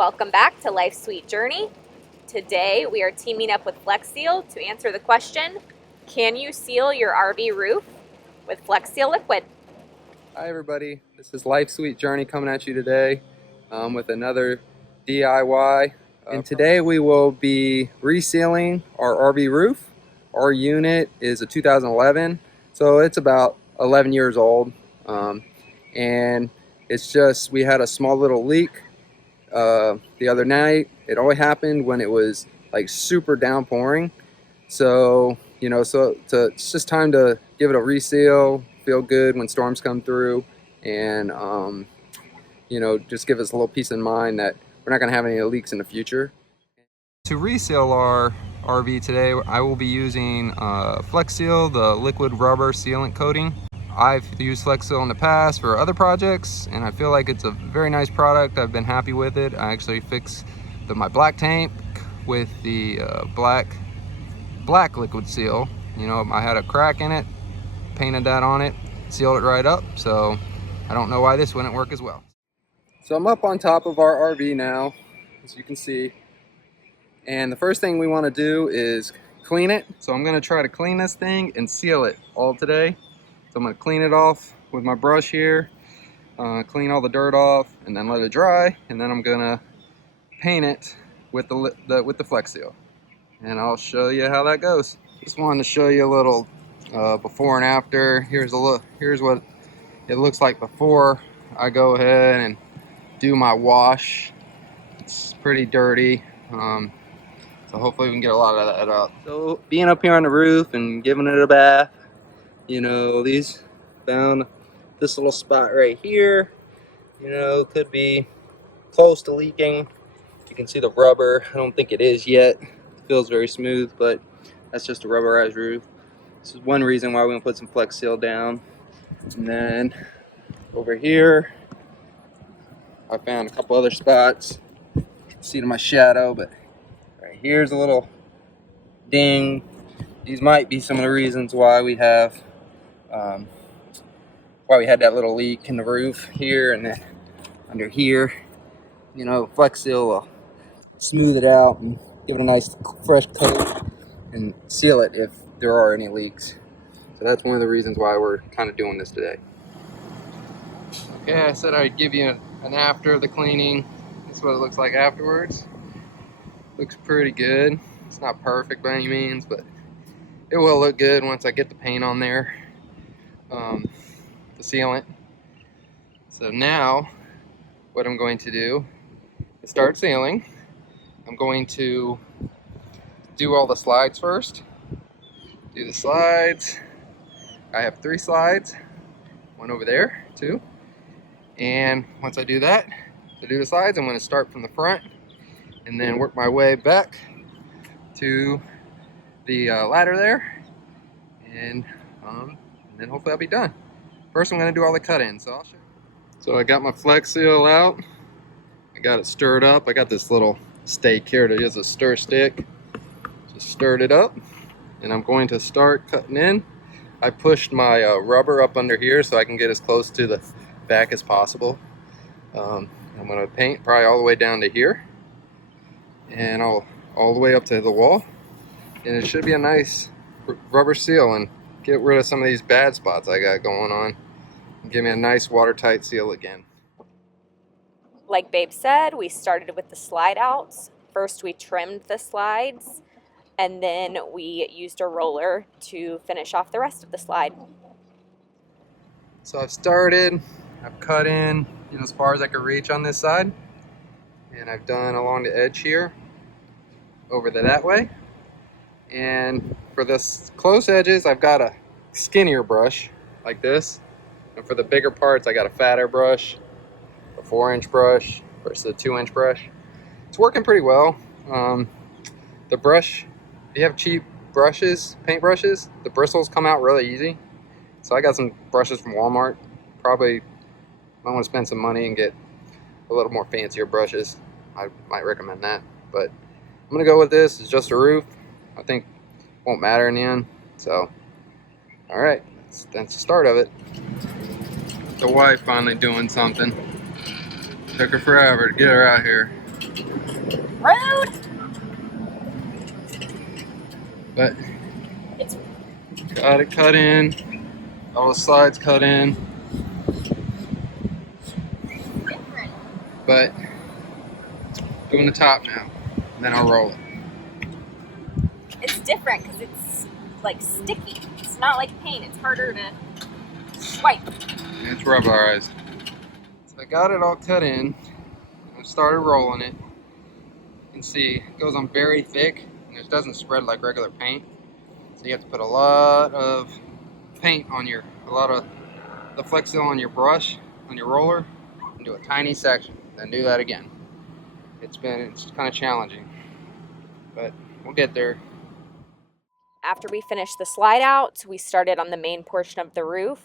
Welcome back to Life's Sweet Journey. Today we are teaming up with FlexSeal to answer the question, can you seal your RV roof with FlexSeal liquid? Hi everybody, this is Life's Sweet Journey coming at you today with another DIY. And today we will be resealing our RV roof. Our unit is a 2011, so it's about 11 years old. And it's just, we had a small little leak the other night. It only happened when it was like super downpouring. So, it's just time to give it a reseal, feel good when storms come through, and, just give us a little peace of mind that we're not going to have any leaks in the future. To reseal our RV today, I will be using FlexSeal, the liquid rubber sealant coating. I've used FlexSeal in the past for other projects, and I feel like it's a very nice product. I've been happy with it. I actually fixed my black tank with the black liquid seal. I had a crack in it, painted that on it, sealed it right up, so I don't know why this wouldn't work as well. So I'm up on top of our RV now, as you can see, and the first thing we want to do is clean it. So I'm going to try to clean this thing and seal it all today. So I'm going to clean it off with my brush here, clean all the dirt off, and then let it dry, and then I'm going to paint it with the FlexSeal, and I'll show you how that goes. Just wanted to show you a little before and after. Here's what it looks like before I go ahead and do my wash. It's pretty dirty, so hopefully we can get a lot of that up. So being up here on the roof and giving it a bath, these found this little spot right here. Could be close to leaking. You can see the rubber. I don't think it is yet. It feels very smooth, but that's just a rubberized roof. This is one reason why we're gonna put some FlexSeal down. And then over here, I found a couple other spots. You can see to my shadow, but right here's a little ding. These might be some of the reasons why we have, why we had that little leak in the roof here, and then under here. FlexSeal will smooth it out and give it a nice fresh coat and seal it if there are any leaks. So that's one of the reasons why we're kind of doing this today. Okay, I said I'd give you an after the cleaning. This is what it looks like afterwards. Looks pretty good. It's not perfect by any means, but it will look good once I get the paint on there, the sealant. So now what I'm going to do is start sealing. I'm going to do all the slides first. Do the slides. I have 3 slides, one over there, 2. And once I do that, to do the slides, I'm going to start from the front and then work my way back to the ladder there, and then hopefully I'll be done. First, I'm going to do all the cut-ins, so I'll show you. So I got my FlexSeal out. I got it stirred up. I got this little stake here to use a stir stick. Just stirred it up, and I'm going to start cutting in. I pushed my rubber up under here so I can get as close to the back as possible. I'm going to paint probably all the way down to here, and all the way up to the wall, and it should be a nice rubber seal and get rid of some of these bad spots I got going on and give me a nice watertight seal again. Like Babe said, we started with the slide outs. First we trimmed the slides, and then we used a roller to finish off the rest of the slide. So I've started, I've cut in as far as I could reach on this side, and I've done along the edge here over that way. And for the close edges, I've got a skinnier brush like this, and for the bigger parts I got a fatter brush, a 4-inch brush versus a 2-inch brush. It's working pretty well. The brush, if you have cheap brushes, paint brushes, the bristles come out really easy. So I got some brushes from Walmart. Probably might want to spend some money and get a little more fancier brushes. I might recommend that, but I'm gonna go with this. It's just a roof. I think it won't matter in the end. So, all right, that's the start of it. The wife finally doing something. Took her forever to get her out here. Rude! But It's got it cut in, all the slides cut in. different. But doing the top now, and then I'll roll it. It's different because it's like sticky. It's not like paint. It's harder to swipe. And it's rubberized. So I got it all cut in. I started rolling it. You can see it goes on very thick, and it doesn't spread like regular paint. So you have to put a lot of paint on a lot of the FlexSeal on your brush, on your roller, and do a tiny section. Then do that again. It's kind of challenging, but we'll get there. After we finished the slide outs, we started on the main portion of the roof.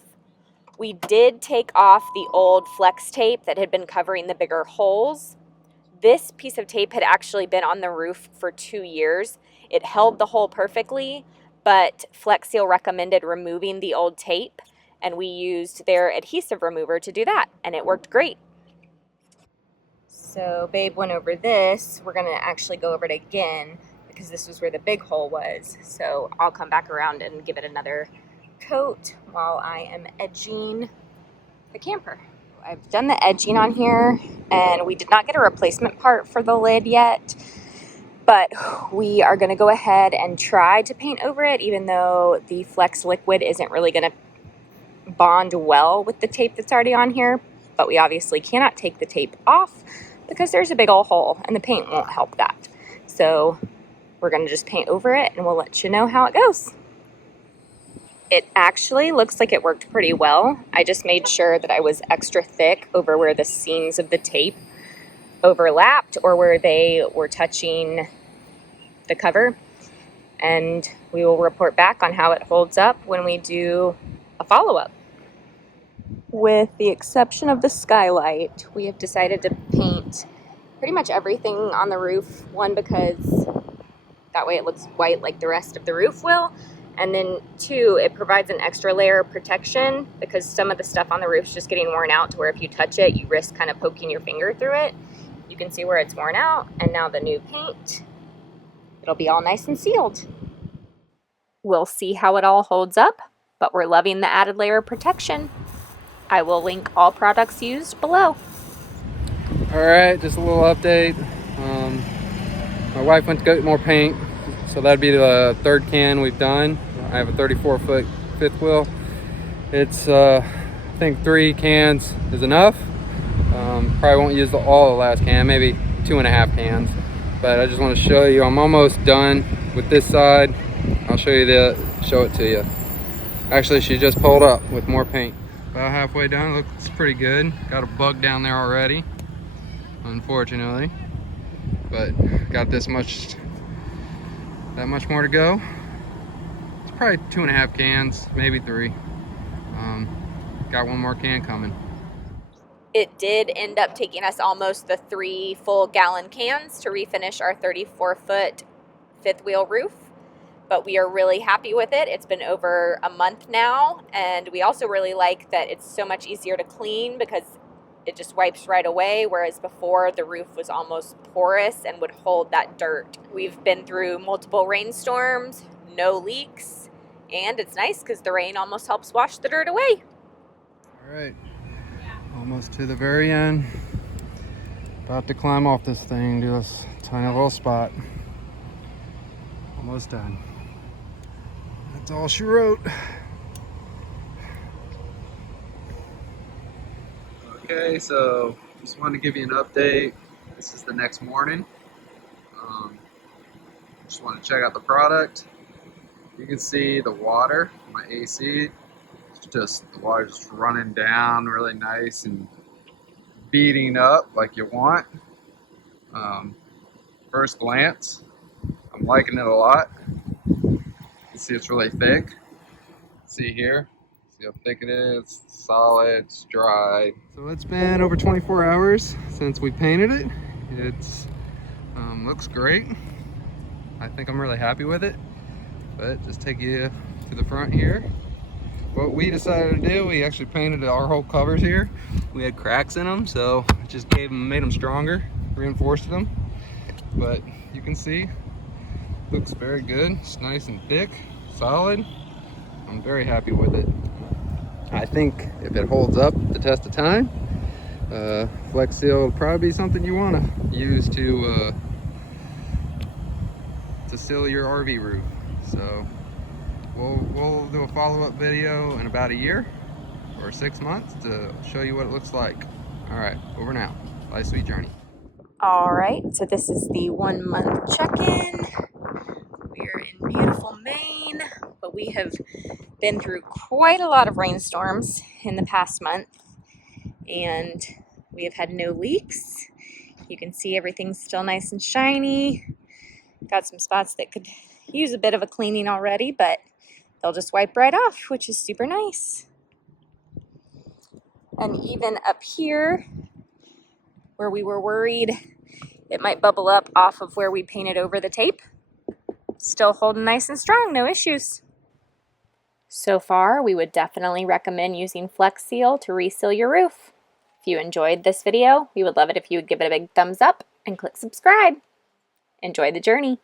We did take off the old flex tape that had been covering the bigger holes. This piece of tape had actually been on the roof for 2 years. It held the hole perfectly, but FlexSeal recommended removing the old tape, and we used their adhesive remover to do that, and it worked great. So Babe went over this. We're gonna actually go over it again because this was where the big hole was. So I'll come back around and give it another coat while I am edging the camper. I've done the edging on here, and we did not get a replacement part for the lid yet, but we are gonna go ahead and try to paint over it, even though the Flex liquid isn't really gonna bond well with the tape that's already on here. But we obviously cannot take the tape off because there's a big old hole and the paint won't help that. So we're gonna just paint over it and we'll let you know how it goes. It actually looks like it worked pretty well. I just made sure that I was extra thick over where the seams of the tape overlapped or where they were touching the cover. And we will report back on how it holds up when we do a follow-up. With the exception of the skylight, we have decided to paint pretty much everything on the roof. One, because that way it looks white like the rest of the roof will. And then two, it provides an extra layer of protection because some of the stuff on the roof is just getting worn out to where if you touch it, you risk kind of poking your finger through it. You can see where it's worn out, and now the new paint, it'll be all nice and sealed. We'll see how it all holds up, but we're loving the added layer of protection. I will link all products used below. All right, just a little update. My wife went to get more paint, so that'd be the third can we've done. I have a 34-foot fifth wheel. It's, I think 3 cans is enough. Probably won't use all the last can, maybe 2.5 cans. But I just want to show you, I'm almost done with this side. I'll show it to you. Actually, she just pulled up with more paint. About halfway done, looks pretty good. Got a bug down there already, unfortunately. But got that much more to go. It's probably 2.5 cans, maybe 3. Got one more can coming. It did end up taking us almost the 3 full gallon cans to refinish our 34-foot fifth wheel roof, but we are really happy with it. It's been over a month now, and we also really like that it's so much easier to clean because it just wipes right away, whereas before the roof was almost porous and would hold that dirt. We've been through multiple rainstorms, no leaks, and it's nice because the rain almost helps wash the dirt away. All right, almost to the very end. About to climb off this thing, do this tiny little spot. Almost done. That's all she wrote. Okay, so just wanted to give you an update. This is the next morning. Just want to check out the product. You can see the water, my AC. It's just the water just running down really nice and beating up like you want. First glance, I'm liking it a lot. You can see it's really thick. See here, see how thick it is, it's solid, it's dry. So it's been over 24 hours since we painted it. It's looks great. I think I'm really happy with it. But just take you to the front here. What we decided to do, we actually painted our whole covers here. We had cracks in them, so it just made them stronger. reinforced them, but you can see, looks very good. It's nice and thick, solid. I'm very happy with it. I think if it holds up the test of time, FlexSeal will probably be something you want to use to seal your RV roof. So we'll do a follow-up video in about a year or 6 months to show you what it looks like. All right, over now. Life Sweet Journey. All right, so this is the 1 month check-in. We're in beautiful Maine, but we have been through quite a lot of rainstorms in the past month, and we have had no leaks. You can see everything's still nice and shiny. Got some spots that could use a bit of a cleaning already, but they'll just wipe right off, which is super nice. And even up here, where we were worried it might bubble up off of where we painted over the tape, still holding nice and strong, no issues. So far, we would definitely recommend using FlexSeal to reseal your roof. If you enjoyed this video, we would love it if you would give it a big thumbs up and click subscribe. Enjoy the journey.